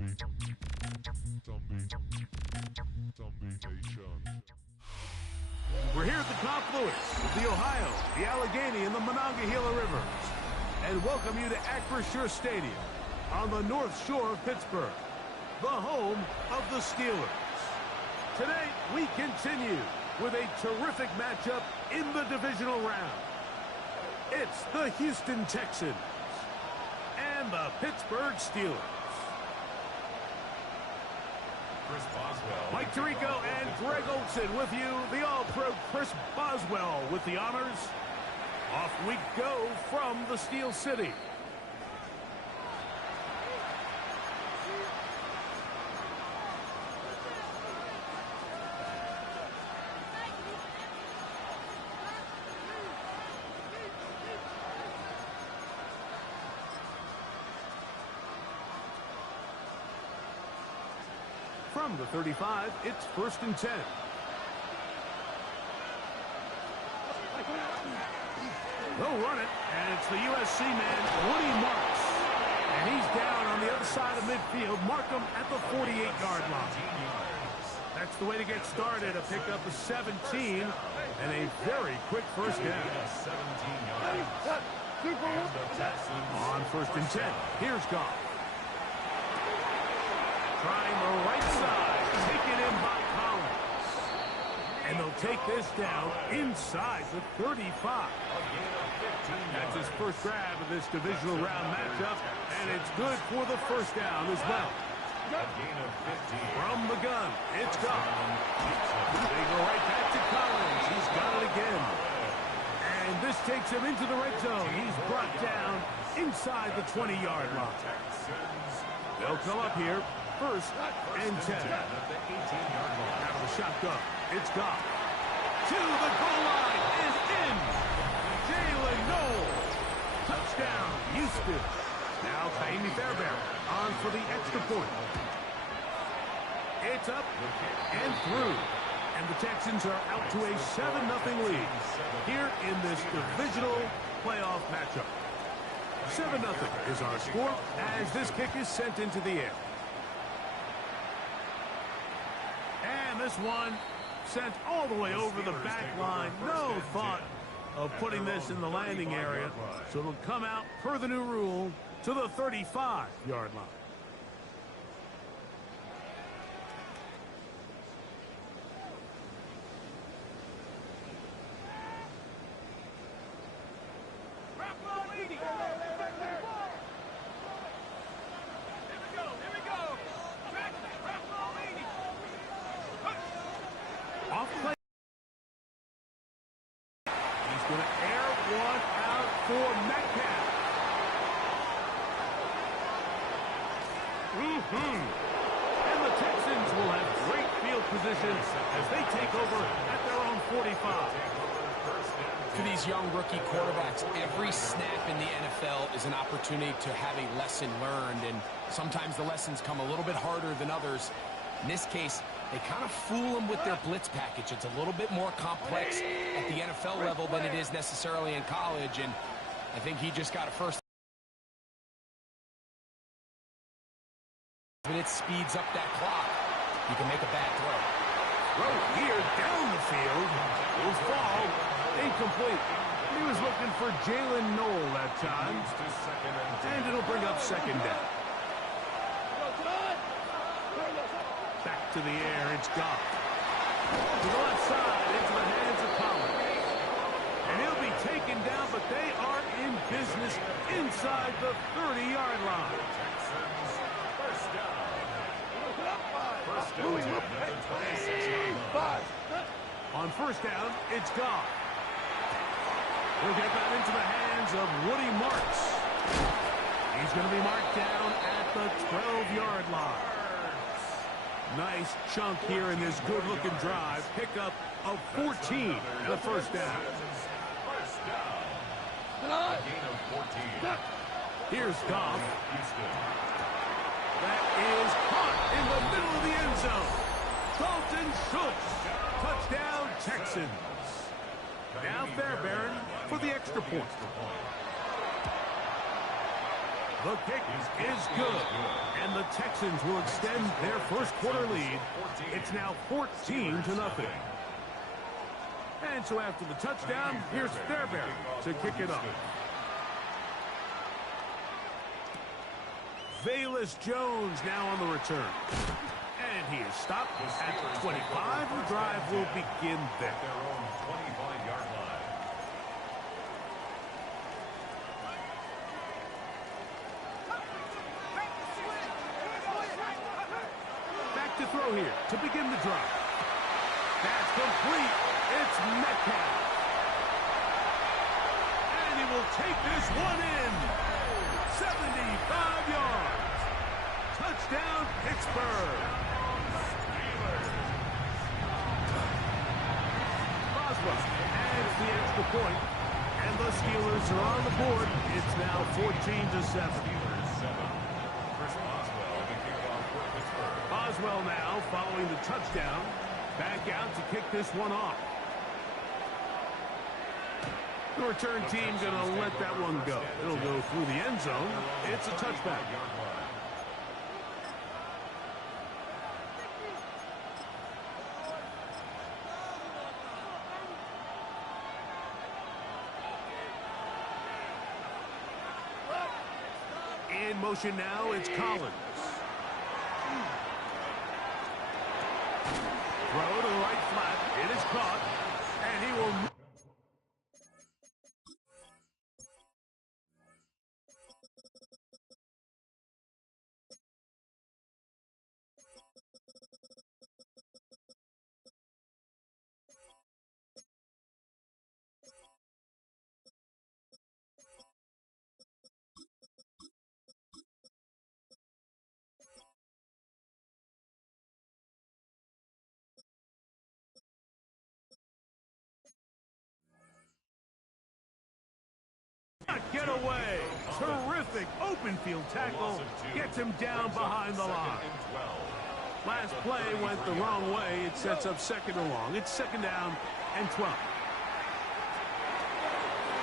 We're here at the confluence of the Ohio, the Allegheny, and the Monongahela Rivers, and welcome you to Acrisure Stadium on the North Shore of Pittsburgh, the home of the Steelers. Today, we continue with a terrific matchup in the divisional round. It's the Houston Texans and the Pittsburgh Steelers. Mike Tirico and Greg Olson with you. The All-Pro Chris Boswell with the honors. Off we go from the Steel City. From the 35, it's 1st and 10. They'll run it, and it's the USC man, Woody Marks. And he's down on the other side of midfield. Mark him at the 48-yard line. That's the way to get started, a pickup of 17, and a very quick first down. On 1st and 10, here's Goff. Trying the right side, taken in by Collins. And they'll take this down inside the 35. That's his first grab of this divisional round matchup, and it's good for the first down as well. From the gun, it's Goff. They go right back to Collins. He's got it again. And this takes him into the red zone. He's brought down inside the 20-yard line. They'll come up here. 1st and 10. Out of the shotgun, it's Goff. To the goal line and in. Jalen Noel. Touchdown, Houston. Now Kaimi Fairbairn on for the extra point. It's up and through. And the Texans are out to a 7-0 lead here in this divisional playoff matchup. 7-0 is our score as this kick is sent into the air. And this one sent all the way over the back line. No thought of putting this in the landing area. So it'll come out per the new rule to the 35-yard line. And the Texans will have great field position as they take over at their own 45. For these young rookie quarterbacks, every snap in the NFL is an opportunity to have a lesson learned, and sometimes the lessons come a little bit harder than others. In this case, they kind of fool them with their blitz package. It's a little bit more complex at the NFL level than it is necessarily in college, and I think he just got a first. But it speeds up that clock. You can make a bad throw. Throw here down the field. Will fall. Incomplete. He was looking for Jalen Noel that time. And it'll bring up 2nd down. Back to the air. It's Goff. To the left side. Into the hands of Collins. And he'll be taken down, but they are in business inside the 30-yard line. On 1st down, it's Goff. We'll get that into the hands of Woody Marks. He's going to be marked down at the 12-yard line. Nice chunk here in this good-looking drive. Pickup of 14, the 1st down. Here's Goff. That is caught in the middle of the end zone. Dalton Schultz. Touchdown, Texans. Now Fairbairn for the extra point. The kick is good. And the Texans will extend their first quarter lead. It's now 14-0. And so after the touchdown, here's Fairbairn to kick it off. Velus Jones now on the return. And he is stopped at the 25. The drive will begin there. Their own 25-yard line. Back to throw here to begin the drive. That's complete. It's Metcalf. And he will take this one in. 75 yards. Touchdown, Pittsburgh. Boswell adds the extra point, and the Steelers are on the board. It's now 14-7. Boswell now following the touchdown. Back out to kick this one off. The return team going to let that one go. It'll go through the end zone. It's a touchback. In motion now, it's Collins. Throw to the right flat. It is caught. And he will... Get away. Terrific open field tackle. Gets him down behind the line. Last play went the wrong way. It sets up second and long. It's second down and 12.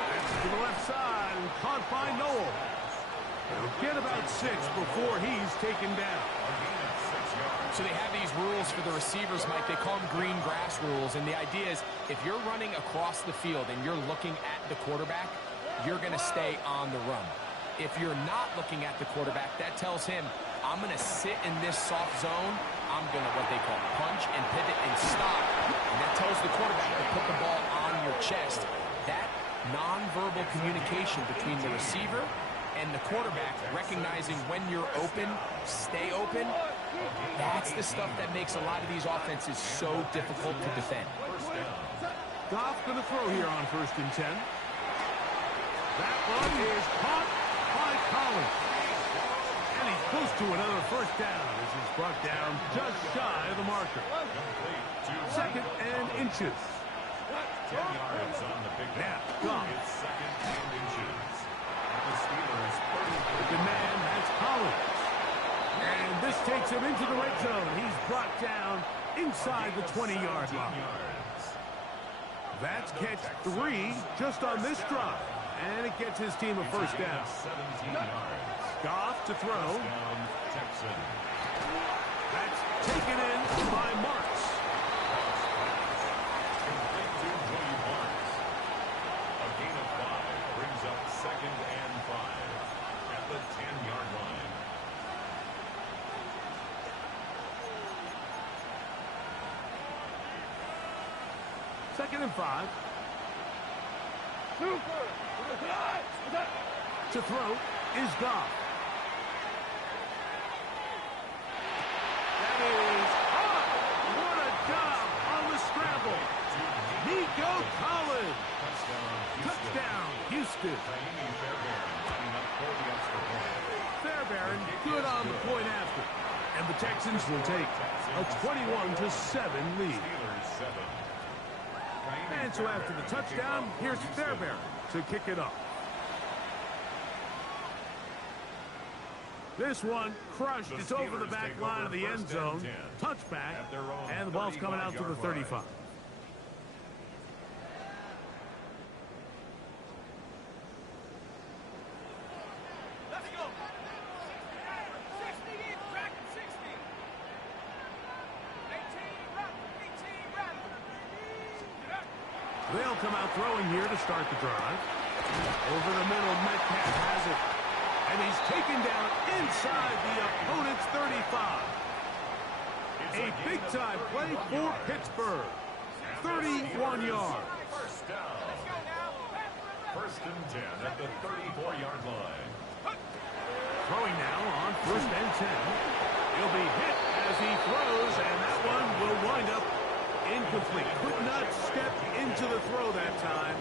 That's to the left side and caught by Noel. He'll get about 6 before he's taken down. So they have these rules for the receivers, Mike. They call them green grass rules. And the idea is if you're running across the field and you're looking at the quarterback, you're going to stay on the run. If you're not looking at the quarterback, that tells him, I'm going to sit in this soft zone. I'm going to, what they call, punch and pivot and stop. And that tells the quarterback to put the ball on your chest. That nonverbal communication between the receiver and the quarterback, recognizing when you're open, stay open, that's the stuff that makes a lot of these offenses so difficult to defend. Goff going to throw here on 1st and 10. That one is caught by Collins. And he's close to another first down as he's brought down just shy of the marker. 2nd and inches. 10 yards on the big now, Goff. It's 2nd and inches. The Steelers. The man has Collins. And this takes him into the red zone. He's brought down inside the 20-yard line. That's catch 3 just on this drive. And it gets his team a first down. 17 yards. Goff to throw. Texan. That's taken in by Marks. Complete to William Marks. A gain of 5 brings up 2nd and 5 at the 10-yard line. Second and 5. To throw is Goff. That is hot. What a job on the scramble. Nico Collins. Touchdown, Houston. Fairbairn good on the point after. And the Texans will take a 21-7 lead. And so after the touchdown, here's Fairbairn to kick it off. This one crushed. It's over the back line of the end zone. Touchback. And the ball's coming out to the 35. They'll come out throwing here to start the drive. Over the middle, Metcalf has it. And he's taken down inside the opponent's 35. A big-time play for Pittsburgh. 31 yards. First down. First and 10 at the 34-yard line. Throwing now on first and 10. He'll be hit as he throws, and that one will wind up incomplete. Could not step into the throw that time.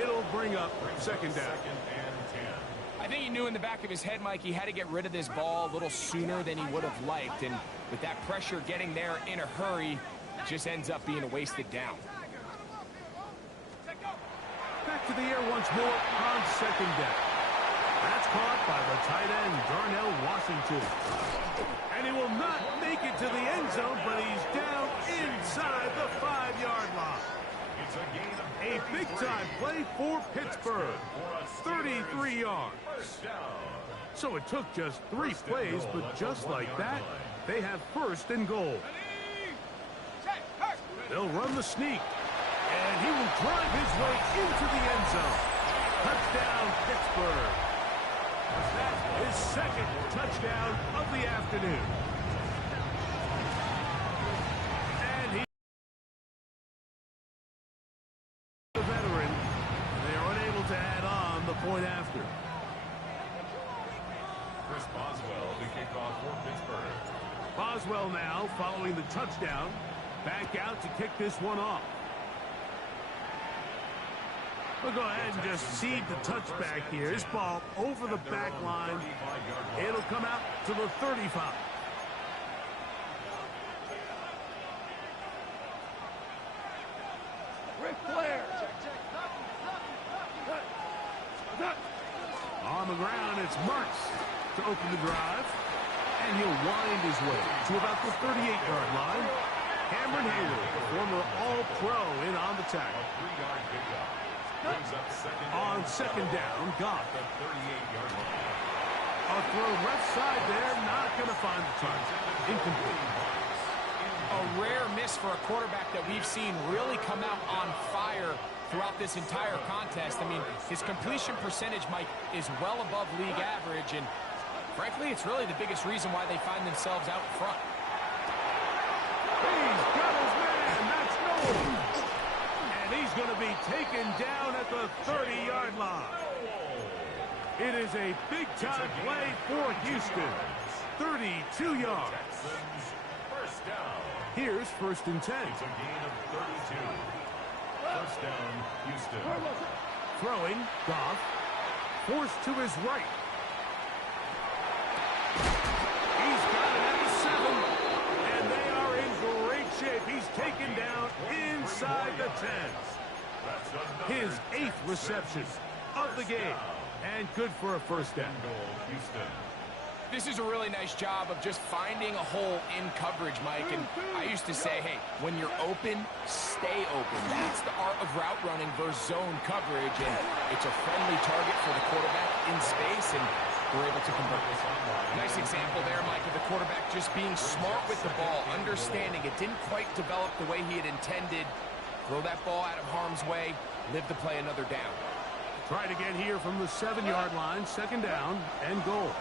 It'll bring up second down. Second and 10. I think he knew in the back of his head, Mike, he had to get rid of this ball a little sooner than he would have liked. And with that pressure getting there in a hurry, it just ends up being a wasted down. Back to the air once more on second down. That's caught by the tight end, Darnell Washington. And he will not make it to the end zone, but he's down inside the 5-yard line. It's a gain of A big-time play for Pittsburgh. 33 yards. first down. So it took just 3 plays, but just like that, they have first and goal. They'll run the sneak, and he will drive his way into the end zone. Touchdown, Pittsburgh. That's his second touchdown of the afternoon. And he the veteran. They are unable to add on the point after. Chris Boswell to kick off for Pittsburgh. Boswell now following the touchdown. Back out to kick this one off. We'll go ahead and just seed the touchback here. This ball over the back line. It'll come out to the 35. Ric Flair. On the ground, it's Marks to open the drive. And he'll wind his way to about the 38-yard line. Cameron Hayward, the former All-Pro, in on the tackle. 3-yard pickup. Brings up On second down, Goff. the 38-yard line. A throw left side there, not going to find the target. Incomplete. A rare miss for a quarterback that we've seen really come out on fire throughout this entire contest. I mean, his completion percentage, Mike, is well above league average, and frankly, it's really the biggest reason why they find themselves out front. He's got his man. That's Nolan. And he's going to be taken down at the 30-yard line. It is a big-time play for Houston. 32 yards. Texans first down. Here's first and 10. It's a gain of 32. First down, Houston. Throwing, Goff. Forced to his right. He's got it at the 7. And they are in great shape. He's taken down inside the 10. His 8th reception of the game. And good for a first down. Goal, Houston. This is a really nice job of just finding a hole in coverage, Mike. And I used to say, hey, when you're open, stay open. That's the art of route running versus zone coverage. And it's a friendly target for the quarterback in space, and we're able to convert. Nice example there, Mike, of the quarterback just being smart with the ball, understanding it didn't quite develop the way he had intended. Throw that ball out of harm's way, live to play another down. Tried again here from the 7-yard line. Second down and goal.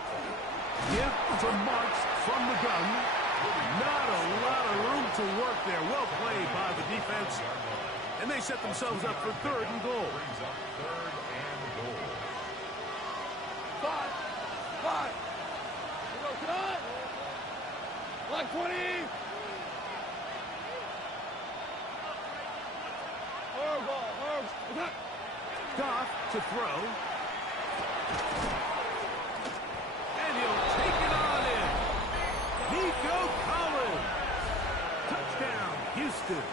Give to Marks from the gun. Not a lot of room to work there. Well played by the defense. And they set themselves up for third and goal. Brings up third and goal. 5. Cut. Block 20. Ball. Goff to throw. And he'll take it on in. Nico Collins. Touchdown, Houston.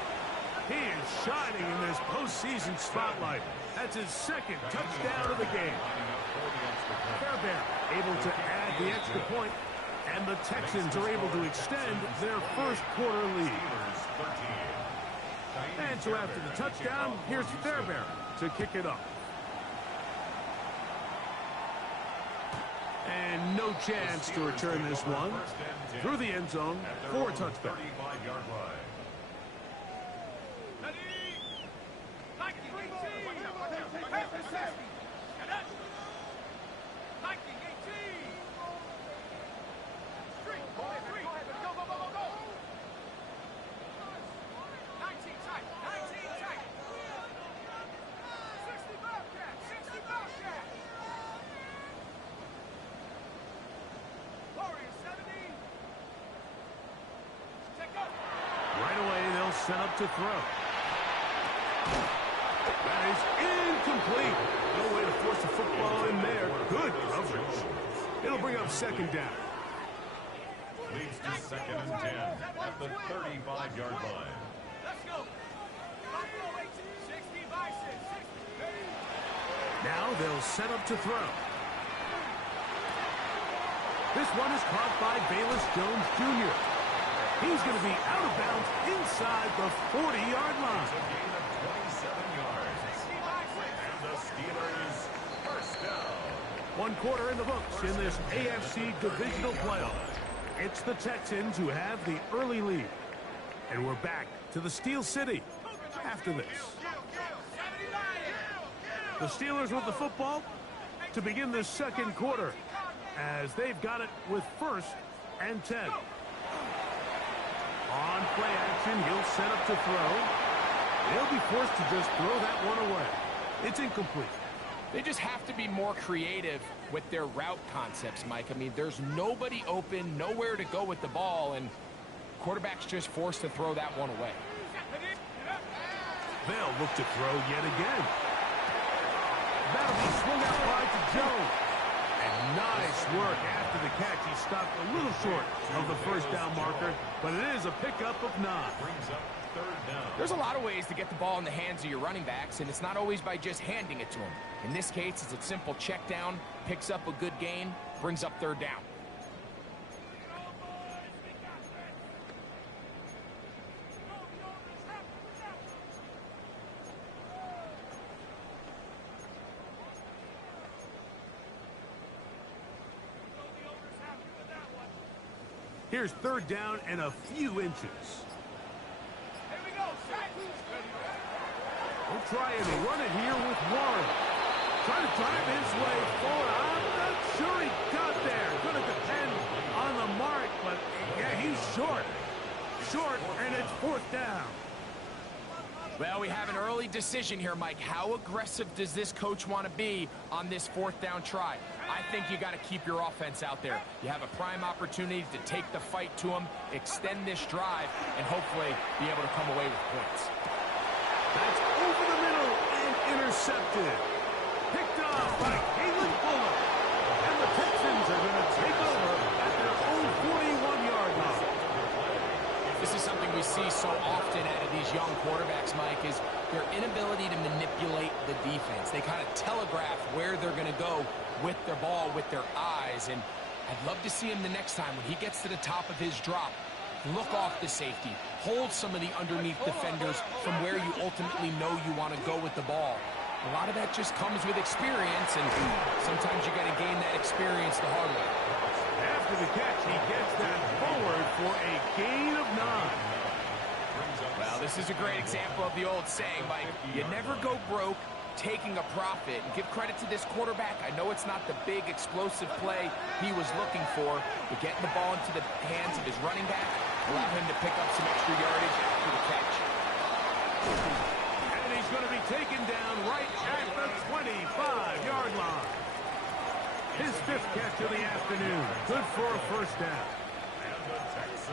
He is shining in this postseason spotlight. That's his second touchdown of the game. Fairbairn able to add the extra point, and the Texans are able to extend their first quarter lead. And so after the touchdown, here's Fairbairn to kick it up. And no chance to return this one through the end zone for a touchdown. 35-yard line. Right away, they'll set up to throw. That is incomplete. No way to force the football in there. Good coverage. It'll bring up second down. Leads to second and 10 at the 35-yard line. Let's go. Now they'll set up to throw. This one is caught by Bayless Jones Jr. He's going to be out of bounds inside the 40-yard line. It's a gain of 27 yards. And the Steelers first down. 1 quarter in the books in this AFC divisional playoff. It's the Texans who have the early lead. And we're back to the Steel City after this. The Steelers with the football to begin this second quarter as they've got it with 1st and 10. On play action, he'll set up to throw. They'll be forced to just throw that one away. It's incomplete. They just have to be more creative with their route concepts, Mike. I mean, there's nobody open, nowhere to go with the ball, and quarterback's just forced to throw that one away. They'll look to throw yet again. That'll be swung out wide to Jones. And nice work after the catch. He stopped a little short of the first down marker, but it is a pickup of 9. Brings up third down. There's a lot of ways to get the ball in the hands of your running backs, and it's not always by just handing it to them. In this case, it's a simple check down, picks up a good gain, brings up third down. Here's third down and a few inches. Here we go. We'll try and run it here with Warren. Trying to drive his way forward. I'm not sure he got there. Going to depend on the mark, but yeah, he's short. Short, and it's 4th down. Well, we have an early decision here, Mike. How aggressive does this coach want to be on this 4th down try? I think you got to keep your offense out there. You have a prime opportunity to take the fight to them, extend this drive, and hopefully be able to come away with points. That's over the middle and intercepted. Picked off by Kalen Fuller. And the Texans are going to take over at their own 41-yard line. This is something we see so often out of these young quarterbacks, Mike, is their inability to manipulate the defense. They kind of telegraph where they're going to go with their ball, with their eyes, and I'd love to see him the next time when he gets to the top of his drop. Look off the safety. Hold some of the underneath defenders from where you ultimately know you want to go with the ball. A lot of that just comes with experience, and sometimes you got to gain that experience the hard way. After the catch, he gets that forward for a gain of 9. Well, this is a great example of the old saying, Mike. You never go broke taking a profit. And give credit to this quarterback. I know it's not the big explosive play he was looking for, but getting the ball into the hands of his running back allowed him to pick up some extra yardage for the catch. And he's going to be taken down right at the 25-yard line. His 5th catch of the afternoon. Good for a first down.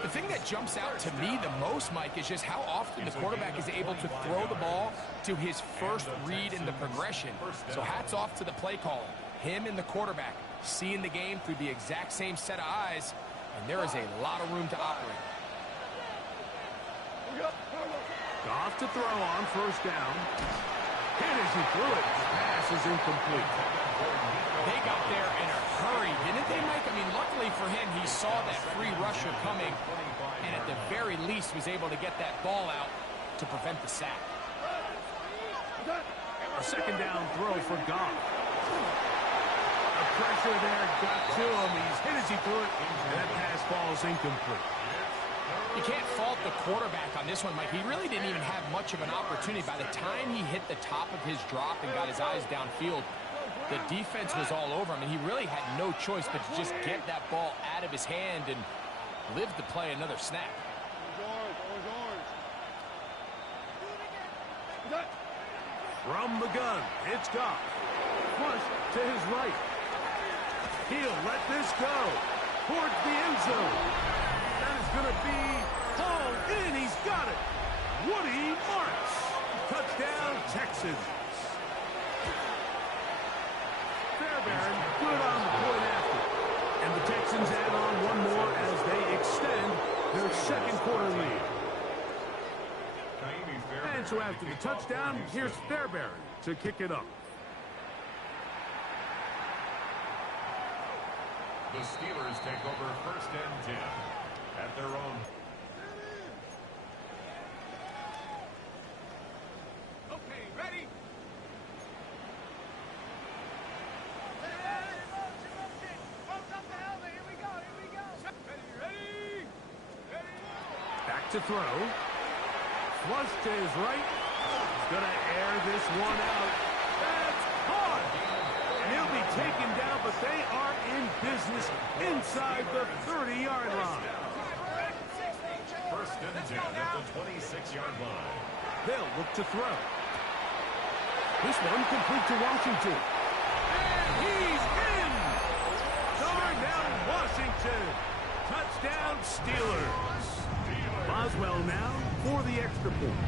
The thing that jumps out to me the most, Mike, is just how often the quarterback is able to throw the ball to his first read in the progression. So hats off to the play caller. Him and the quarterback seeing the game through the exact same set of eyes, and there is a lot of room to operate. Off to throw on first down. Hit as he threw it. Pass is incomplete. They got there in a hurry, didn't they, Mike? I mean, luckily for him, he saw that free rusher coming, and at the very least was able to get that ball out to prevent the sack. A second down throw for Goff. The pressure there got to him. He's hit as he threw it, and that pass ball is incomplete. You can't fault the quarterback on this one, Mike. He really didn't even have much of an opportunity. By the time he hit the top of his drop and got his eyes downfield, the defense was all over him, and he really had no choice but to just get that ball out of his hand and live to play another snap. From the gun, it's Goff. Flush to his right. He'll let this go towards the end zone. That is going to be hauled in. He's got it. Woody Marks. Touchdown, Texans. Fairbairn good on the point after. And the Texans add on one more as they extend their second quarter lead. And so after the touchdown, here's Fairbairn to kick it up. The Steelers take over 1st and 10 at their own. Okay, ready? Back to throw. Flush to his right. He's going to air this one out. That's caught. And he'll be taken down, but they are in business inside the 30-yard line. 1st and 10 at the 26-yard line. They'll look to throw. This one complete to Washington. And he's in. Darnell Washington. Touchdown Steelers. Boswell now for the extra point.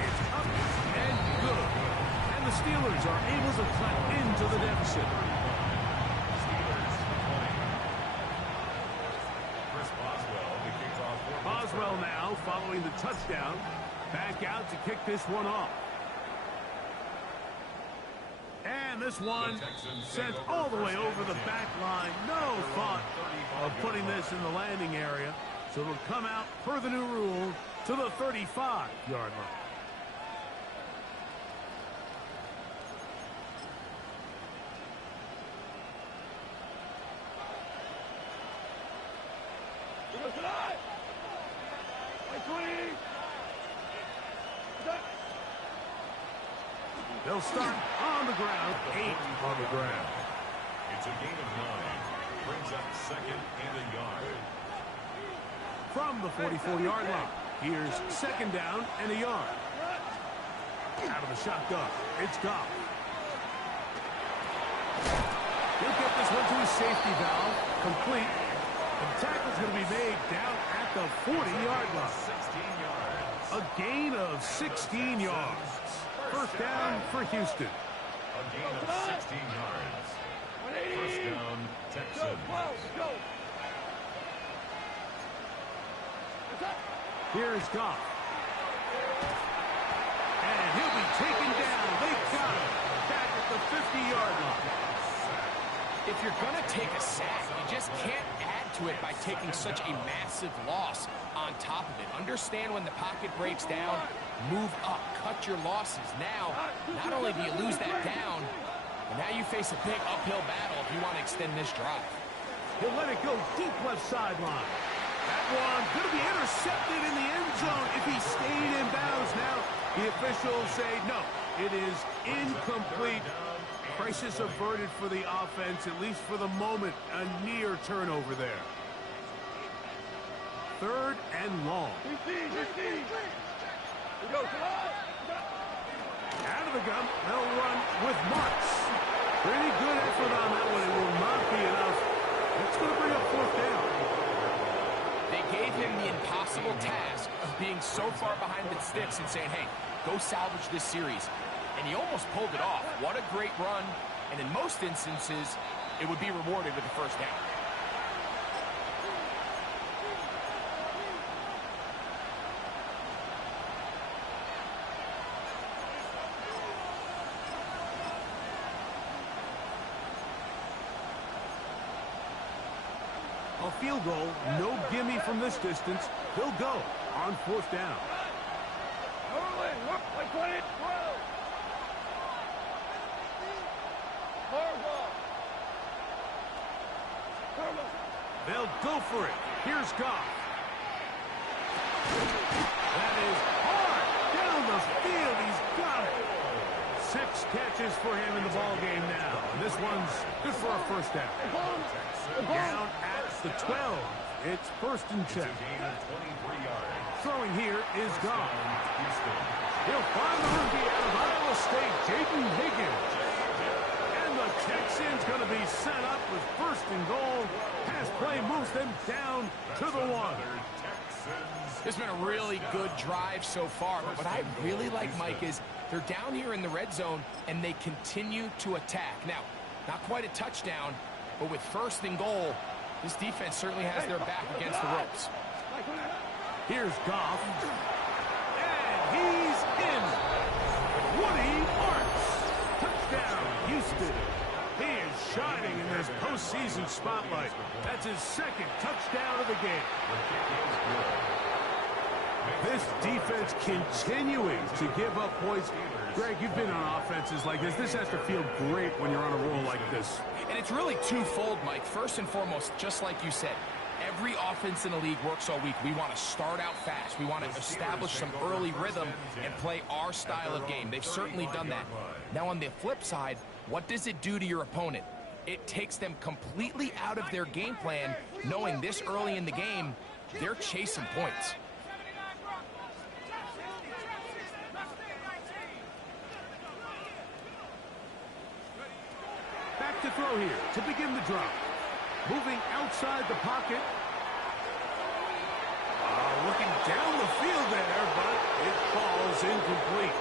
It's up and good. And the Steelers are able to cut into the deficit. Boswell now following the touchdown. Back out to kick this one off. And this one sent all the way over the back line. No thought of putting this in the landing area. So it'll come out per the new rule to the 35-yard line. They'll start on the ground, 8 on the ground. It's a gain of 9. Brings up 2nd and a yard. From the 44-yard line, here's 2nd down and a yard. Out of the shotgun, it's Goff. He'll get this one to his safety valve, complete. The tackle's going to be made down at the 40-yard line. 16 yards. A gain of 16 yards. 1st down for Houston. A gain of 16 yards. 1st down, Texans. Here's Goff. And he'll be taken down. They got him. Back at the 50-yard line. If you're going to take a sack, you just can't add to it by taking such a massive loss on top of it. Understand when the pocket breaks down, move up, cut your losses. Now, not only do you lose that down, but now you face a big uphill battle if you want to extend this drive. He'll let it go deep left sideline. That one going to be intercepted in the end zone if he stayed in bounds. Now, the officials say no, it is incomplete. Crisis averted for the offense, at least for the moment. A near turnover there. 3rd and long. Out of the gun, they'll run with Marks. Pretty good effort on that one. It will not be enough. It's going to bring up 4th down. They gave him the impossible task of being so far behind the sticks and saying, hey, go salvage this series. And he almost pulled it off. What a great run. And in most instances, it would be rewarded with the 1st down. A field goal, no gimme from this distance. He'll go on 4th down. They'll go for it. Here's Goff. That is hard down the field. He's got it. 6 catches for him in the ball game now. And this one's good for a first down. Down at the 12. It's 1st and 10. Throwing here is Goff. He'll find the rookie out of Iowa State, Jaden Higgins. And the Texans going to be set up with 1st and goal. Pass play moves them down to the 1. It's been a really good drive so far, but what I really like, Mike, is they're down here in the red zone, and they continue to attack. Now, not quite a touchdown, but with 1st and goal, this defense certainly has their back against the ropes. Here's Goff. And he's in. Woody Arts. Touchdown, Houston. He is shining in this postseason spotlight. That's his 2nd touchdown of the game. This defense continuing to give up points. Greg, you've been on offenses like this. This has to feel great when you're on a roll like this. And it's really twofold, Mike. First and foremost, just like you said, every offense in the league works all week. We want to start out fast. We want to establish some early rhythm and play our style of game. They've certainly done that. Now, on the flip side, what does it do to your opponent? It takes them completely out of their game plan, knowing this early in the game, they're chasing points. Back to throw here to begin the drive. Moving outside the pocket. Looking down the field there, but it falls incomplete.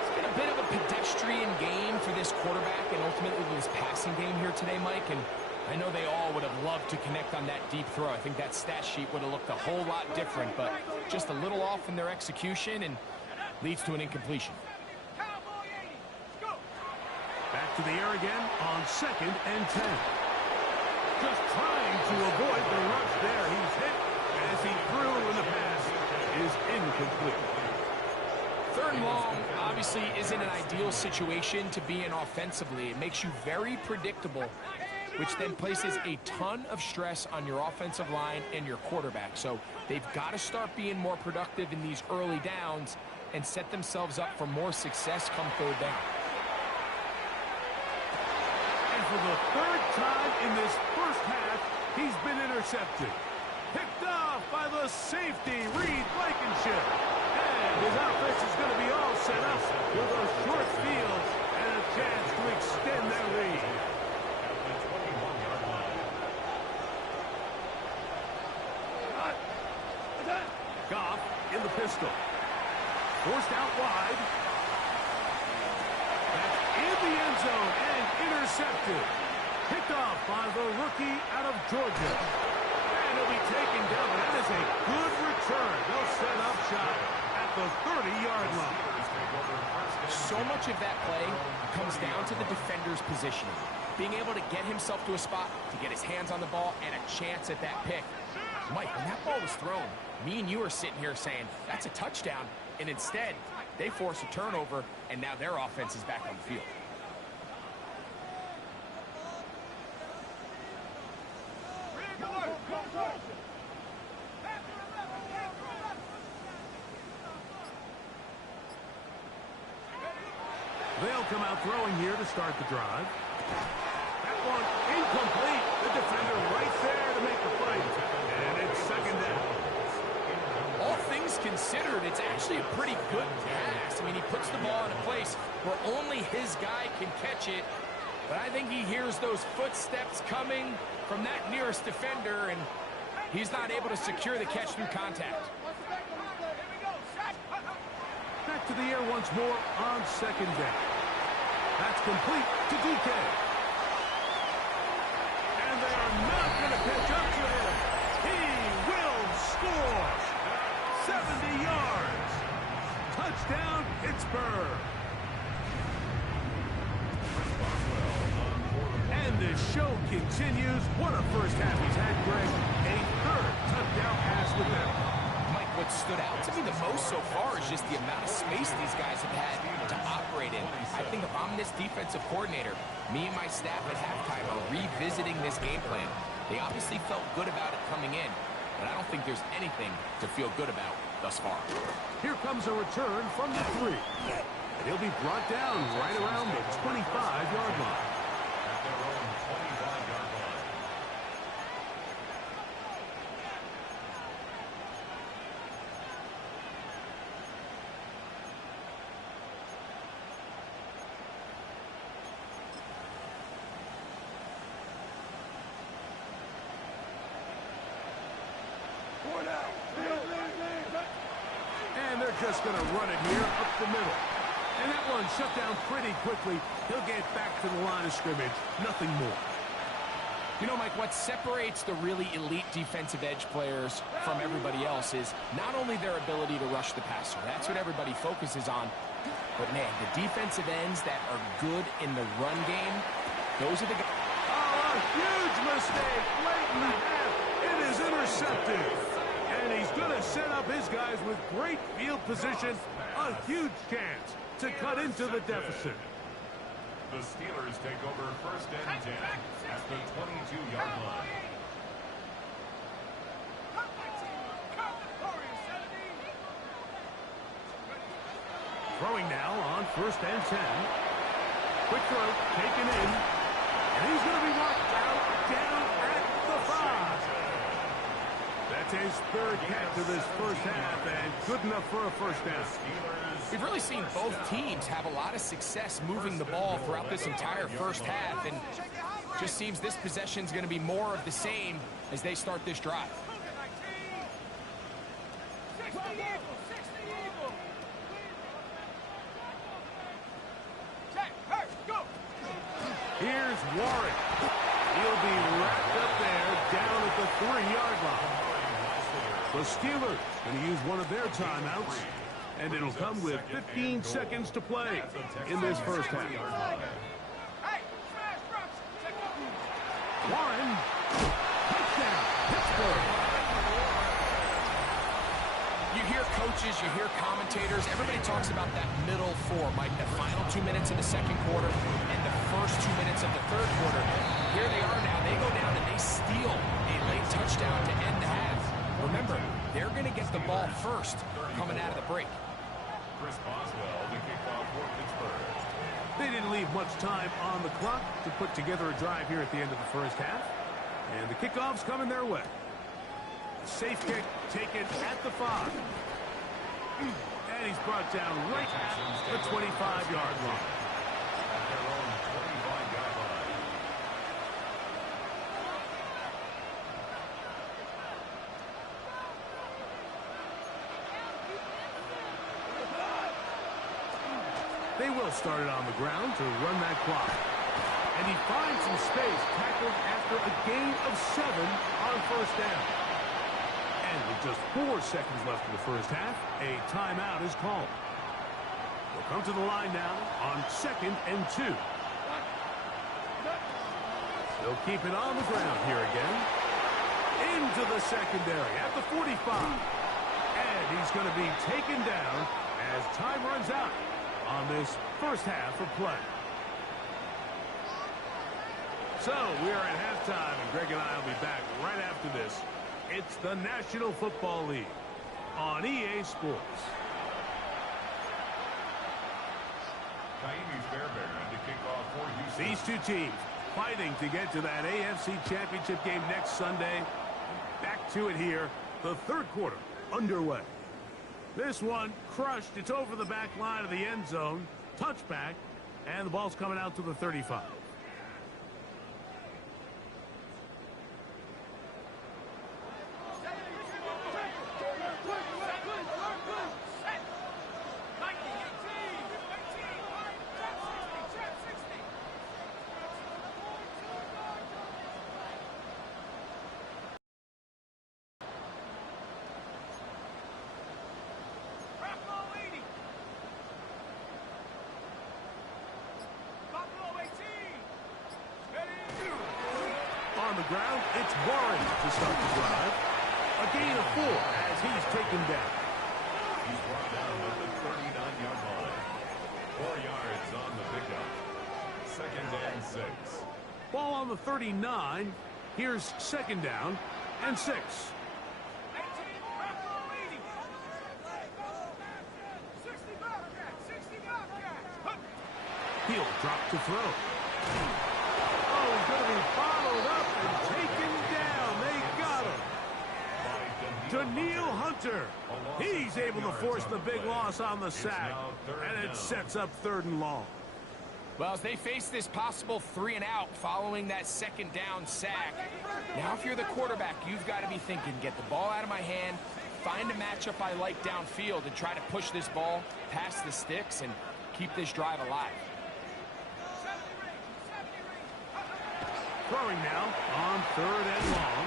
It's been a bit of a pedestrian game for this quarterback and ultimately this passing game here today, Mike. And I know they all would have loved to connect on that deep throw. I think that stat sheet would have looked a whole lot different, but just a little off in their execution and leads to an incompletion. Back to the air again on 2nd and 10. Just trying to avoid the rush there. He's hit as he threw, and the pass is incomplete. 3rd and long obviously isn't an ideal situation to be in offensively. It makes you very predictable, which then places a ton of stress on your offensive line and your quarterback. So they've got to start being more productive in these early downs and set themselves up for more success come 3rd down. For the 3rd time in this first half, he's been intercepted. Picked off by the safety, Reed Blankenship. And his offense is going to be all set up with a short field and a chance to extend their lead. Goff in the pistol. Forced out wide. In the end zone and intercepted. Picked off by the rookie out of Georgia. And he'll be taken down. That is a good return. They'll set up shop at the 30-yard line. So much of that play comes down to the defender's positioning. Being able to get himself to a spot, to get his hands on the ball, and a chance at that pick. Mike, when that ball was thrown, me and you are sitting here saying, that's a touchdown. And instead, they force a turnover, and now their offense is back on the field. They'll come out throwing here to start the drive. That one incomplete. The defender right there to make the play. And it's 2nd down. All things considered, it's actually a pretty good pass. I mean, he puts the ball in a place where only his guy can catch it. But I think he hears those footsteps coming from that nearest defender, and he's not able to secure the catch through contact. Back to the air once more on 2nd down. That's complete to DK. And they are not going to catch up to him. He will score. 70 yards. Touchdown, Pittsburgh. And the show continues. What a first half he's had, Greg. A 3rd touchdown pass with them. Mike, what stood out to me the most so far is just the amount of space these guys have had to operate in. I think if I'm this defensive coordinator, me and my staff at halftime are revisiting this game plan. They obviously felt good about it coming in, but I don't think there's anything to feel good about thus far. Here comes a return from the 3. And he'll be brought down right around the 25-yard line. At their own 25-yard line. And they're just going to run it here up the middle. And that one shut down pretty quickly. He'll get back to the line of scrimmage. Nothing more. You know, Mike, what separates the really elite defensive edge players from everybody else is not only their ability to rush the passer. That's what everybody focuses on. But, man, the defensive ends that are good in the run game, those are the guys. Oh, a huge mistake late in the half. It is intercepted. And he's going to set up his guys with great field position. A huge chance to cut into the deficit. The Steelers take over 1st and 10 at the 22-yard line. Throwing now on 1st and 10. Quick throw, taken in. And he's going to be knocked out down at the 5. That's his 3rd catch of this first half, and good enough for a first down. We've really seen both teams have a lot of success moving the ball throughout this entire first half, and just seems this possession's going to be more of the same as they start this drive. Here's Warren. He'll be wrapped up there down at the 3-yard line. The Steelers going to use one of their timeouts, and it'll come with 15 seconds to play in this first half. Warren, touchdown, Pittsburgh. You hear coaches, you hear commentators, everybody talks about that middle 4, Mike, the final 2 minutes of the second quarter and the first 2 minutes of the third quarter. Here they are now. They go down and they steal a late touchdown to end the half. Remember, they're going to get the ball first coming out of the break. Chris Boswell, the kickoff for Pittsburgh. They didn't leave much time on the clock to put together a drive here at the end of the first half. And the kickoff's coming their way. Safe kick taken at the 5. And he's brought down right at the 25-yard line. At their own 25-yard line. They will start it on the ground to run that clock. And he finds some space, tackled after a gain of 7 on first down. And with just 4 seconds left in the first half, a timeout is called. They'll come to the line now on 2nd and 2. They'll keep it on the ground here again. Into the secondary at the 45. And he's going to be taken down as time runs out on this first half of play. So we are at halftime, and Greg and I will be back right after this. It's the National Football League on EA Sports. Kaimi Fairbairn to kick off for Houston. These two teams fighting to get to that AFC Championship game next Sunday. Back to it here, the third quarter underway. This one crushed. It's over the back line of the end zone. Touchback, and the ball's coming out to the 35. On the ground, it's Warren to start the drive. A gain of 4 as he's taken down. He's brought down at the 39-yard line. 4 yards on the pickup. 2nd and 6. Ball on the 39. Here's 2nd down and 6. He'll drop to throw. Oh, he's going to be followed up and taken down. They got him. Daniil Hunter. He's able to force the big loss on the sack. And it sets up 3rd and long. Well, as they face this possible 3-and-out following that 2nd down sack, now if you're the quarterback, you've got to be thinking, get the ball out of my hand, find a matchup I like downfield, and try to push this ball past the sticks and keep this drive alive. Throwing now on 3rd and long.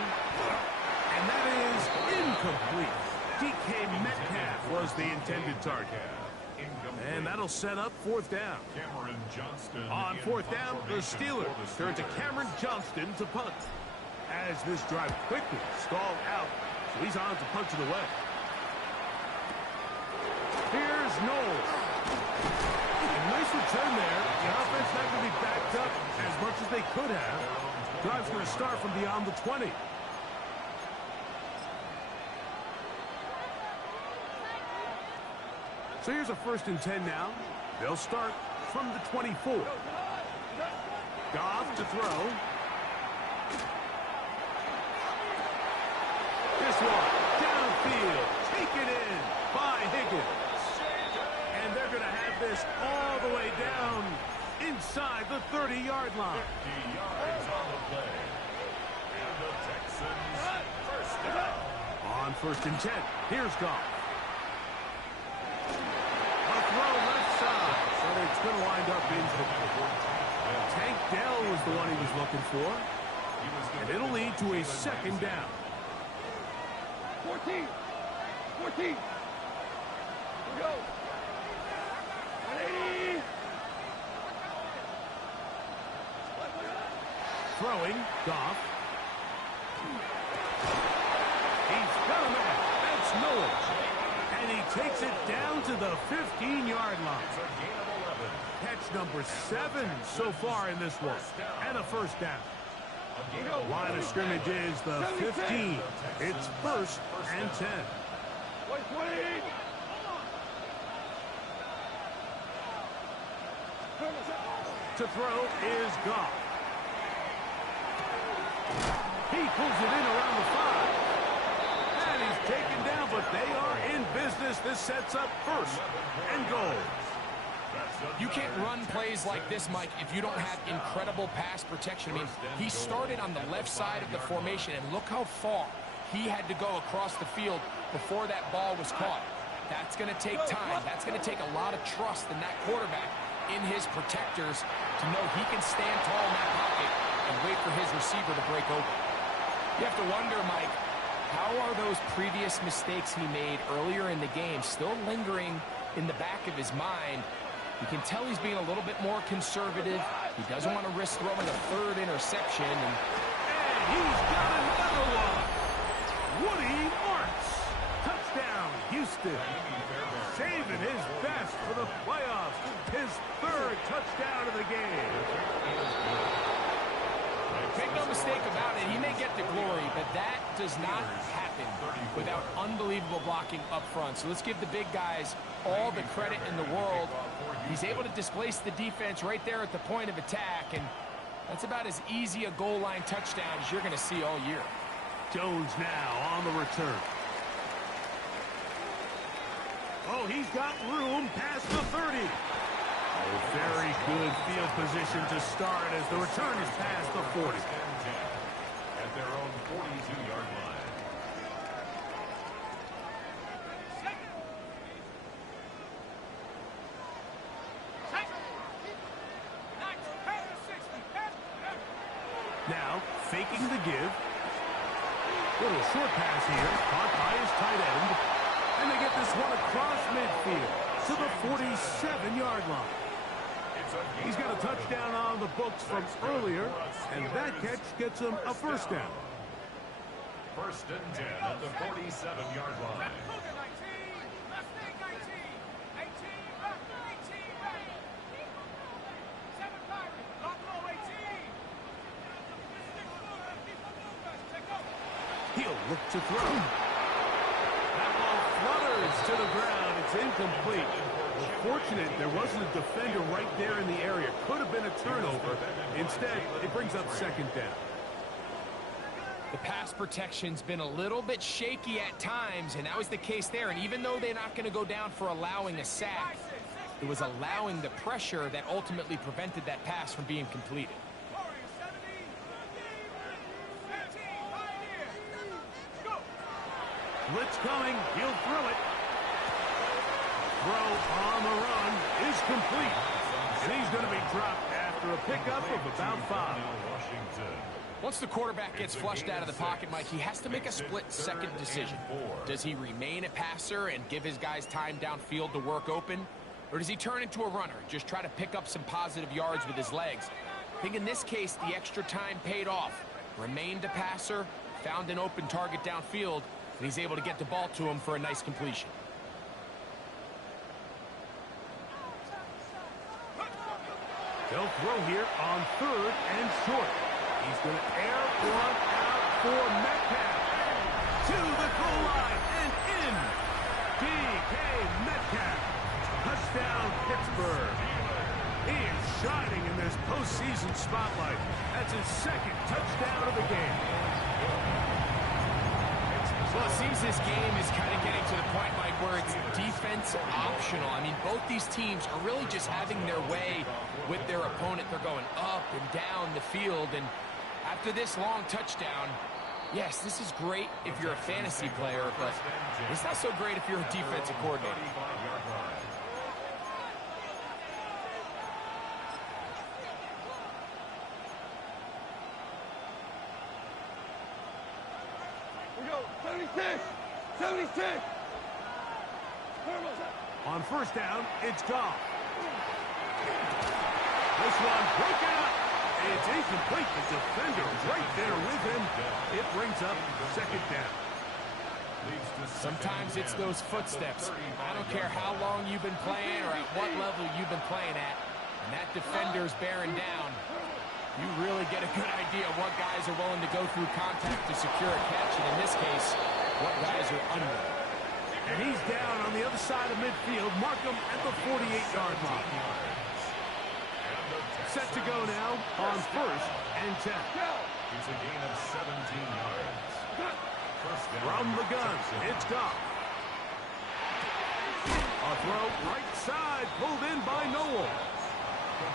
And that is incomplete. DK Metcalf was the intended target. And that'll set up 4th down. On 4th down, the Steelers turn to Cameron Johnston to punt. As this drive quickly stalled out, so he's on to punch it away. Here's Knowles. A nice return there. The offense not going to be backed up as much as they could have. Drive's going to start from beyond the 20. So here's a 1st and 10 now. They'll start from the 24. Goff to throw. This one, downfield, taken in by Higgins. And they're going to have this all the way down inside the 30-yard line. 50 yards on the play. And the Texans, 1st down. On 1st and 10, here's Goff. Throw left side, so it's going to wind up incomplete. Tank Dell was the one he was looking for, and it'll lead to a 2nd down. 14. 14. Here we go. 180. Throwing, Goff. He's got a man. That's Knowles. And he takes it down to the 15-yard line. Catch number 7 so far in this one. And a 1st down. Line of scrimmage is the 15. It's 1st and 10. To throw is Goff. He pulls it in around the 5. And he's taken down, but they are in business. This sets up 1st and goal. You can't run plays like this, Mike, if you don't have incredible pass protection. I mean, he started on the left side of the formation, and look how far he had to go across the field before that ball was caught. That's going to take time. That's going to take a lot of trust in that quarterback, in his protectors, to know he can stand tall in that pocket and wait for his receiver to break open. You have to wonder, Mike, how are those previous mistakes he made earlier in the game still lingering in the back of his mind? You can tell he's being a little bit more conservative. He doesn't want to risk throwing a 3rd interception. And he's got another one. Woody Marks. Touchdown, Houston. Saving his best for the playoffs. His 3rd touchdown of the game. Make no mistake about it, he may get the glory, but that does not happen without unbelievable blocking up front. So let's give the big guys all the credit in the world. He's able to displace the defense right there at the point of attack, and that's about as easy a goal line touchdown as you're going to see all year. Jones now on the return. Oh, he's got room past the 30. Oh, very good field position to start as the return is past the 40. At their own 42-yard line. Now, faking the give. Little short pass here, caught by his tight end. And they get this one across midfield to the 47-yard line. He's got a touchdown on the books from earlier, and that catch gets him a 1st down. 1st and 10 at the 47-yard line. He'll look to throw. That ball flutters to the ground. It's incomplete. Fortunate there wasn't a defender right there in the area. Could have been a turnover. Instead, it brings up second down. The pass protection's been a little bit shaky at times, and that was the case there. And even though they're not going to go down for allowing a sack, it was allowing the pressure that ultimately prevented that pass from being completed. Blitz coming. He'll throw it. Throw on the run is complete. And he's going to be dropped after a pickup of about 5. Once the quarterback gets flushed out of the pocket, Mike, he has to make a split-second decision. Does he remain a passer and give his guys time downfield to work open? Or does he turn into a runner and just try to pick up some positive yards with his legs? I think in this case, the extra time paid off. Remained a passer, found an open target downfield, and he's able to get the ball to him for a nice completion. They'll throw here on 3rd and short. He's going to air one out for Metcalf. To the goal line and in. DK Metcalf. Touchdown, Pittsburgh. He is shining in this postseason spotlight. That's his 2nd touchdown of the game. Well, it seems this game is kind of getting to the point, Mike, where it's defense optional. I mean, both these teams are really just having their way with their opponent. They're going up and down the field, and after this long touchdown, yes, this is great if you're a fantasy player, but it's not so great if you're a defensive coordinator. We go. 76. 76. On 1st down, it's Goff. This one broken up. It's incomplete. The defender right there with him. It brings up 2nd down. Sometimes it's those footsteps. I don't care how long you've been playing or at what level you've been playing at, and that defender's bearing down. You really get a good idea of what guys are willing to go through contact to secure a catch, and in this case, what guys are unwilling. And he's down on the other side of midfield. Mark him at the 48-yard line. Set to go now on 1st and 10. It's a gain of 17 yards. From the gun, it's Goff. A throw right side, pulled in by Noel.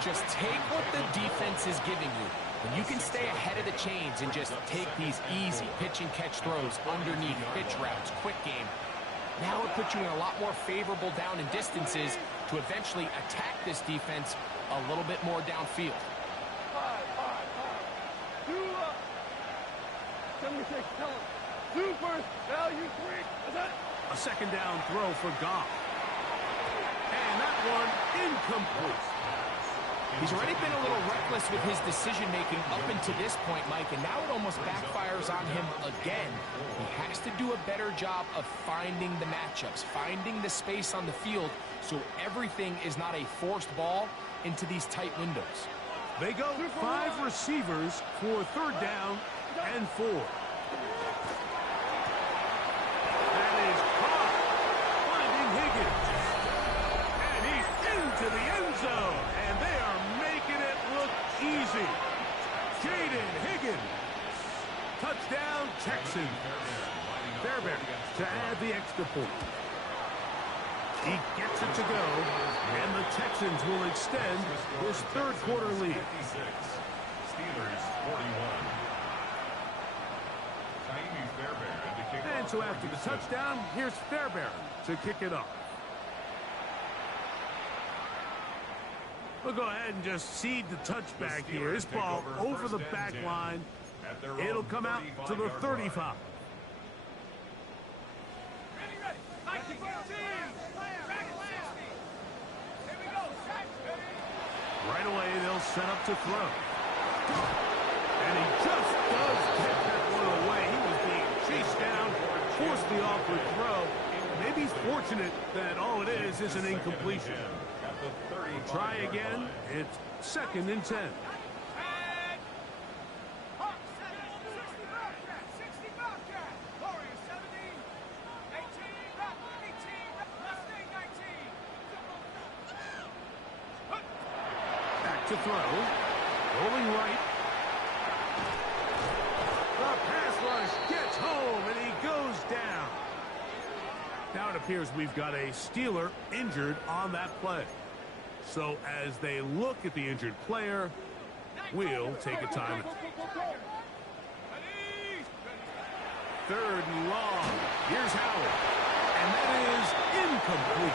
Just take what the defense is giving you. When you can stay ahead of the chains and just take these easy pitch and catch throws underneath, pitch routes, quick game, now it puts you in a lot more favorable down and distances to eventually attack this defense a little bit more downfield. 76. Tell him. 2 first. Value 3. Is that? A 2nd down throw for Goff. And that one incomplete. He's already been a little reckless with his decision-making up until this point, Mike, and now it almost backfires on him again. He has to do a better job of finding the matchups, finding the space on the field, so everything is not a forced ball into these tight windows. They go 5 receivers for 3rd down and 4. That is caught. Finding Higgins. And he's into the end zone. And they are making it look easy. Jaden Higgins. Touchdown, Texans. Fairbairn to add the extra point. He gets it to go, and the Texans will extend this 3rd quarter lead. Steelers 41. And so after the touchdown, here's Fairbairn to kick it off. We'll go ahead and just cede the touchback here. This ball over the back line. It'll come out to the 35. Right away, they'll set up to throw. And he just does get that one away. He was being chased down, forced the awkward throw. Maybe he's fortunate that all it is an incompletion. We'll try again. It's 2nd and 10. to throw. Rolling right. The pass rush gets home, and he goes down. Now it appears we've got a Steeler injured on that play. So as they look at the injured player, we'll take a timeout. 3rd and long. Here's Howard. And that is incomplete.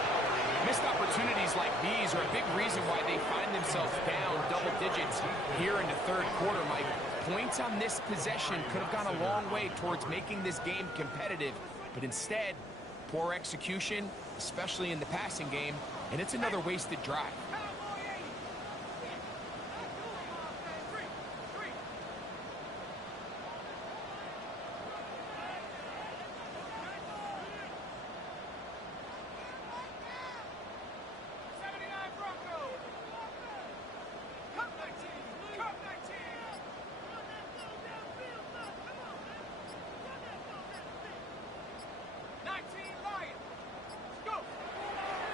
Missed opportunities like these are a big reason why they find themselves down double digits here in the 3rd quarter, Mike. Points on this possession could have gone a long way towards making this game competitive, but instead, poor execution, especially in the passing game, and it's another wasted drive.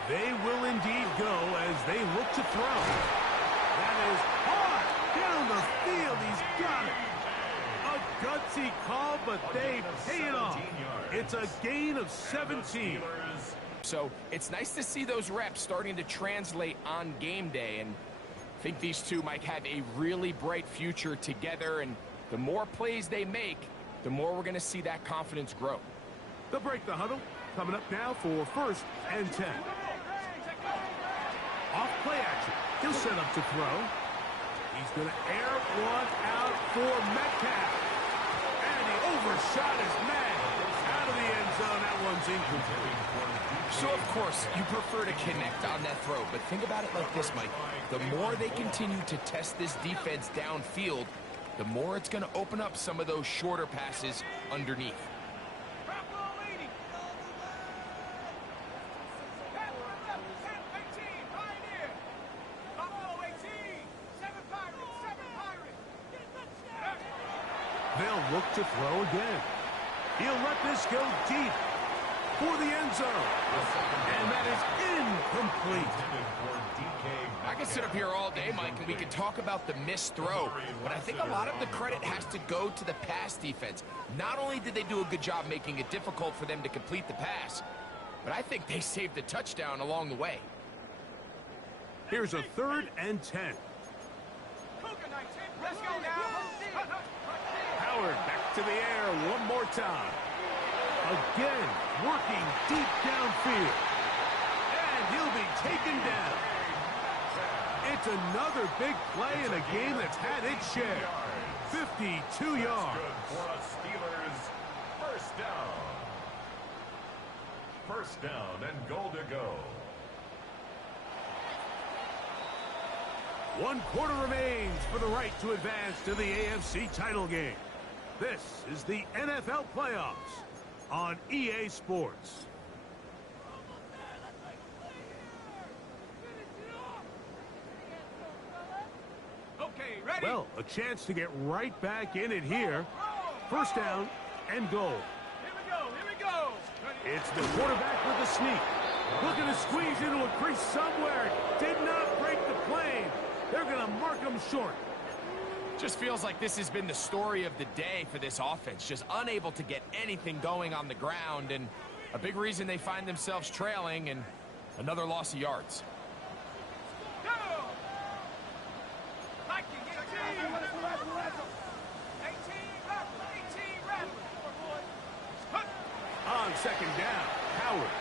They will indeed go as they look to throw. That is hard down the field. He's got it. A gutsy call, but they pay it off. It's a gain of 17. So it's nice to see those reps starting to translate on game day. And I think these two might have a really bright future together. And the more plays they make, the more we're going to see that confidence grow. They'll break the huddle. Coming up now for 1st and 10. Off play action. He'll set up to throw. He's going to air one out for Metcalf. And he overshot his man. Out of the end zone. That one's incomplete. So, of course, you prefer to connect on that throw. But think about it like this, Mike. The more they continue to test this defense downfield, the more it's going to open up some of those shorter passes underneath. They'll look to throw again. He'll let this go deep for the end zone. And that is incomplete. I can sit up here all day, Mike, and we can talk about the missed throw, but I think a lot of the credit has to go to the pass defense. Not only did they do a good job making it difficult for them to complete the pass, but I think they saved the touchdown along the way. Here's a 3rd and 10. Let's go now. Howard back to the air one more time. Again, working deep downfield. And he'll be taken down. It's another big play in a game that's had its share. 52 yards. Good for a Steelers 1st down. 1st down and goal to go. 1 quarter remains for the right to advance to the AFC title game. This is the NFL playoffs on EA Sports. Okay, ready? Well, a chance to get right back in it here. 1st down and goal. Here we go. It's the quarterback with the sneak. Looking to squeeze into a crease somewhere. Did not break the plane. They're going to mark him short. Just feels like this has been the story of the day for this offense. Just unable to get anything going on the ground, and a big reason they find themselves trailing, and another loss of yards. Go! Vikings, 18 rattle. On 2nd down, Howard.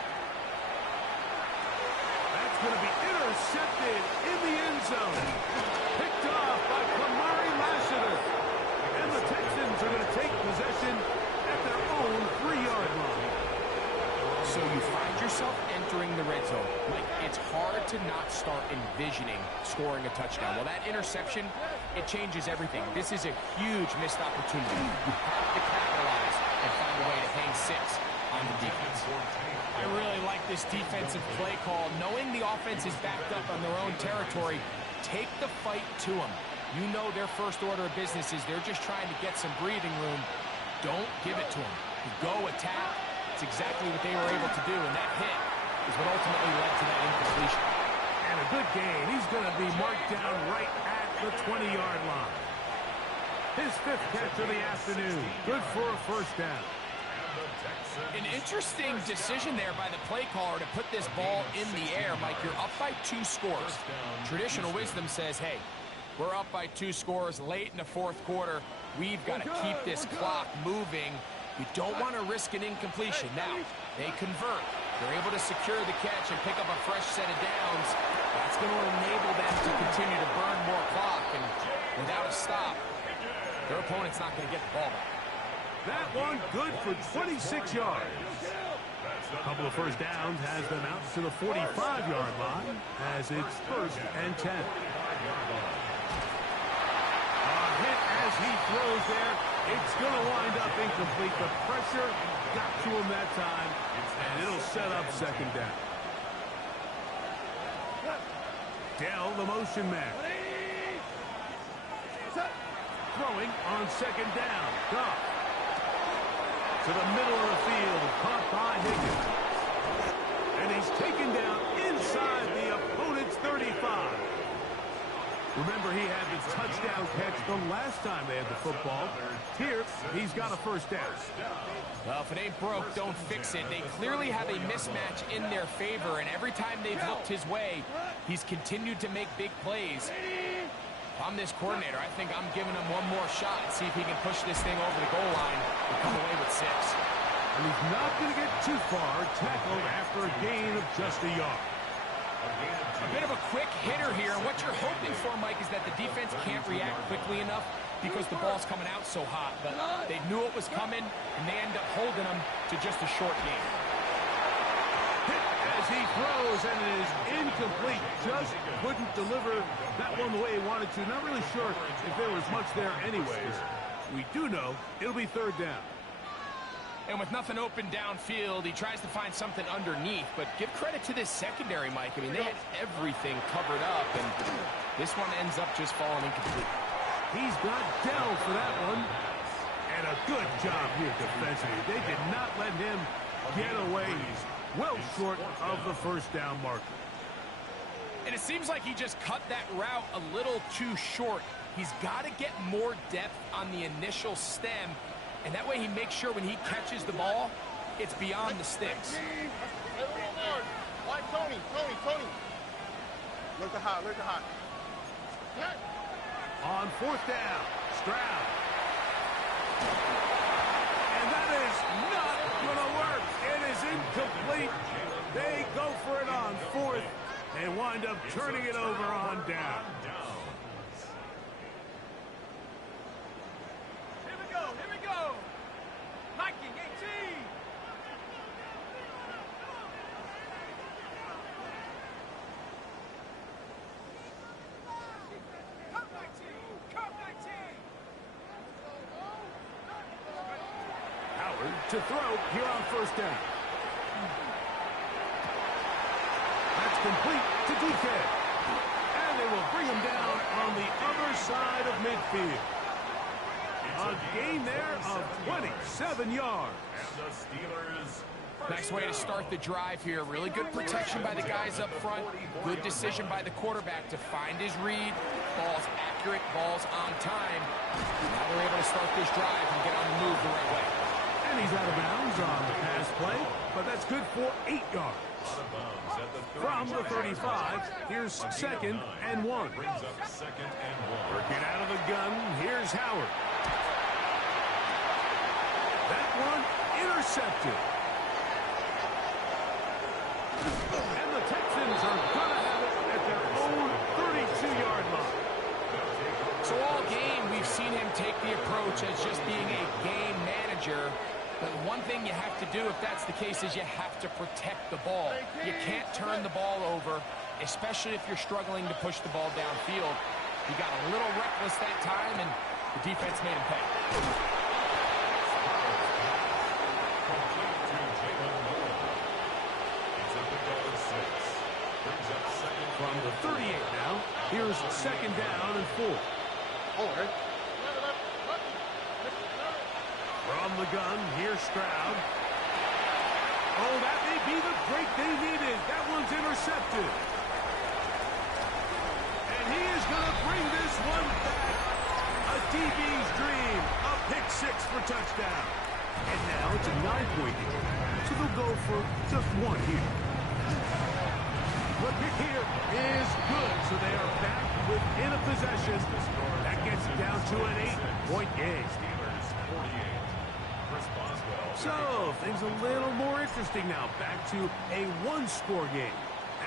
That's going to be intercepted in the end zone. Picked off by Kamari Lassiter. And the Texans are going to take possession at their own 3-yard line. So you find yourself entering the red zone. Like, it's hard to not start envisioning scoring a touchdown. Well, that interception, it changes everything. This is a huge missed opportunity. You have to capitalize and find a way to hang 6 on the defense. I really like this defensive play call. Knowing the offense is backed up on their own territory, take the fight to them. You know their first order of business is they're just trying to get some breathing room. Don't give it to them. You go attack. It's exactly what they were able to do, and that hit is what ultimately led to that incompletion. And a good gain. He's going to be marked down right at the 20-yard line. His 5th catch of the afternoon. Good for a first down. An interesting decision there by the play caller to put this ball in the air. Mike, you're up by 2 scores. Traditional wisdom says, hey, we're up by 2 scores late in the 4th quarter. We've got to keep this clock moving. You don't want to risk an incompletion. Now, they convert. They're able to secure the catch and pick up a fresh set of downs. That's going to enable them to continue to burn more clock. And without a stop, their opponent's not going to get the ball back. That one good for 26 yards. A couple of first downs has them out to the 45-yard line as it's 1st and 10. A hit as he throws there. It's going to wind up incomplete. The pressure got to him that time, and it'll set up 2nd down. Dell, the motion man. Throwing on 2nd down. Goff. To the middle of the field, caught by Higgins. And he's taken down inside the opponent's 35. Remember, he had the touchdown catch the last time they had the football. Here, he's got a first down. Well, if it ain't broke, don't fix it. They clearly have a mismatch in their favor, and every time they've looked his way, he's continued to make big plays. If I'm this coordinator, I think I'm giving him one more shot and see if he can push this thing over the goal line and come away with 6. And he's not going to get too far, tackled after a gain of just a yard. A bit of a quick hitter here, and what you're hoping for, Mike, is that the defense can't react quickly enough because the ball's coming out so hot. But they knew it was coming, and they end up holding them to just a short gain. Hit as he throws, and it is incomplete. Just couldn't deliver that one the way he wanted to. Not really sure if there was much there anyways. We do know it'll be 3rd down. And with nothing open downfield, he tries to find something underneath. But give credit to this secondary, Mike. I mean, they had everything covered up, and this one ends up just falling incomplete. He's got Dell for that one. And a good job here defensively. They did not let him get away. He's well short of the first down marker. And it seems like he just cut that route a little too short. He's got to get more depth on the initial stem, and that way he makes sure when he catches the ball, it's beyond the sticks. Why, Tony? Look to hot. On 4th down, Stroud. And that is not going to work. It is incomplete. They go for it on 4th and wind up turning it over on down. Here we go. Hiking 18. Howard to throw here on 1st down. That's complete to DK. And they will bring him down on the other side of midfield. A gain there of 27 yards. And the Steelers. Nice way to start the drive here. Really good protection by the guys up front. Good decision by the quarterback to find his read. Ball's accurate, ball's on time. Now they're able to start this drive and get on the move the right way. And he's out of bounds on the pass play, but that's good for 8 yards. From the 35, here's 2nd and 1. Working out of the gun, here's Howard. That one intercepted. And the Texans are going to have it at their own 32-yard line. So all game, we've seen him take the approach as just being a game manager. But one thing you have to do if that's the case is you have to protect the ball. You can't turn the ball over, especially if you're struggling to push the ball downfield. He got a little reckless that time, and the defense made him pay. From the 38 now, here's 2nd down and 4. From the gun, here's Stroud. Oh, that may be the break they needed. That one's intercepted. he is going to bring this one back. A DB's dream. A pick six for touchdown. And now it's a 9-point game. So they'll go for just one here. The kick here is good. So they are back within a possession. That gets it down to an 8-point game. So things a little more interesting now. Back to a one-score game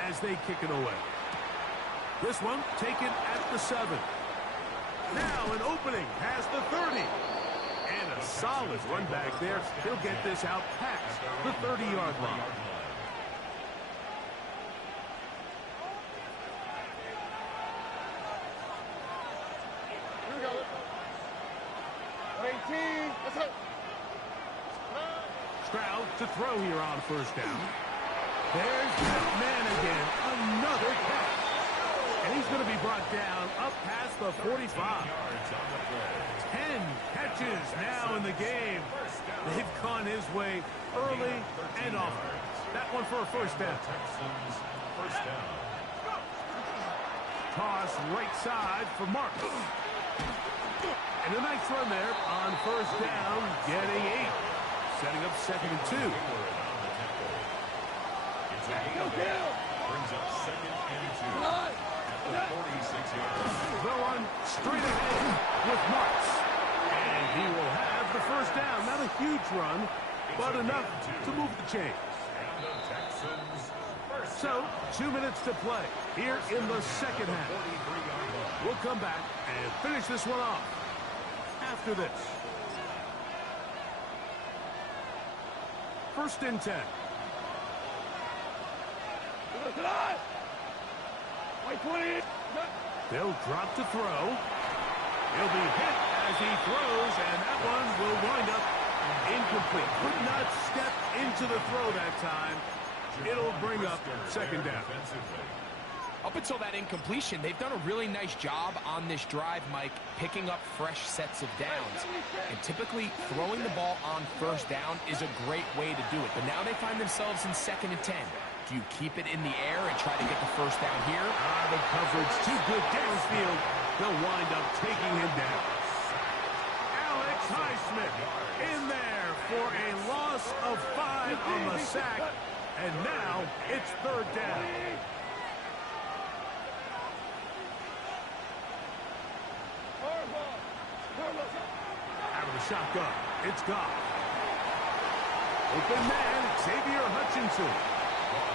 as they kick it away. This one taken at the 7. Now an opening past the 30. And a solid run back there. He'll get this out past the 30-yard line. Here we go. 18. That's it. Stroud to throw here on first down. There's that man again. Another catch. And he's going to be brought down up past the 45. 10 catches now in the game. They've gone his way early and often. That one for a first down. Toss right side for Marks. And a nice run there on first down, getting 8. Setting up 2nd and 2. Brings up 2nd and 2. At the 46-yard. They'll run straight ahead with Marks. And he will have the first down. Not a huge run, but enough to move the chains. So, 2 minutes to play here in the second half. We'll come back and finish this one off after this. 1st and 10. They'll drop to throw. He'll be hit as he throws, and that one will wind up incomplete. Could not step into the throw that time. It'll bring up 2nd down. Up until that incompletion, they've done a really nice job on this drive, Mike, picking up fresh sets of downs. And typically, throwing the ball on first down is a great way to do it. But now they find themselves in 2nd and 10. Do you keep it in the air and try to get the first down here? The coverage too good downfield. They'll wind up taking him down. Alex Highsmith in there for a loss of 5 on the sack. And now it's 3rd down. Out of the shotgun, it's Goff. Open man, Xavier Hutchinson.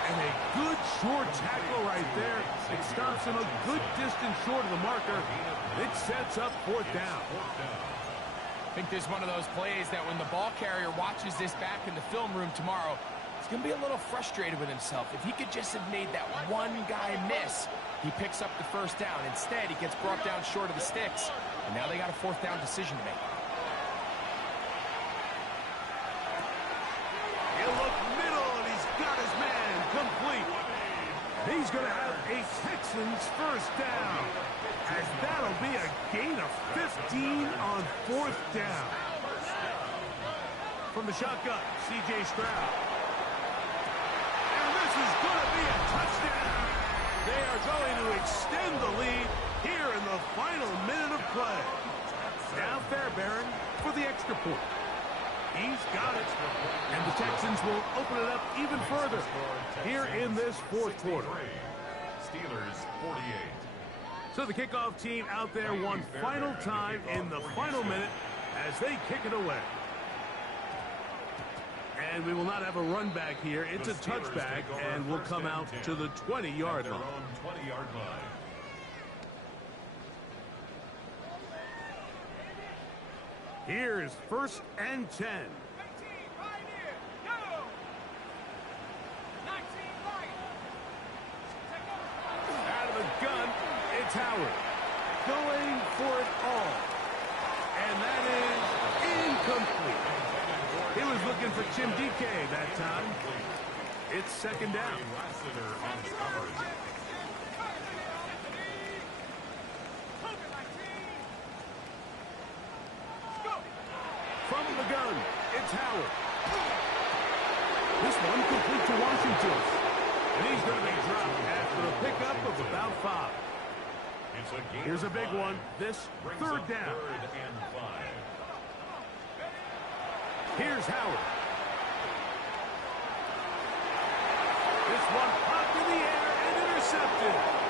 And a good short tackle right there. It stops him a good distance short of the marker. It sets up 4th down. I think there's one of those plays that when the ball carrier watches this back in the film room tomorrow, he's going to be a little frustrated with himself. If he could just have made that one guy miss, he picks up the first down. Instead, he gets brought down short of the sticks. And now they got a 4th down decision to make. He'll look middle, and he's got his man complete. He's going to have a Texans first down, as that'll be a gain of 15 on 4th down. From the shotgun, C.J. Stroud. And this is going to be a touchdown. They are going to extend the lead here in the final minute of play. Now Fairbairn for the extra point. He's got it. And the Texans will open it up even further here in this 4th quarter. Steelers 48. So the kickoff team out there one final time in the final minute as they kick it away. And we will not have a run back here. It's a touchback, and we'll come out to the 20-yard line. 20-yard line. Here's 1st and 10. Out of the gun, it's Howard. Going for it all. And that is incomplete. He was looking for Jim DK that time. It's 2nd down. From the gun, it's Howard. This one complete to Washington. And he's going to be dropped after a pickup of about 5. It's a gain Here's a of big 5. one. This Brings third up down. 3rd and 5. Here's Howard. This one popped in the air and intercepted.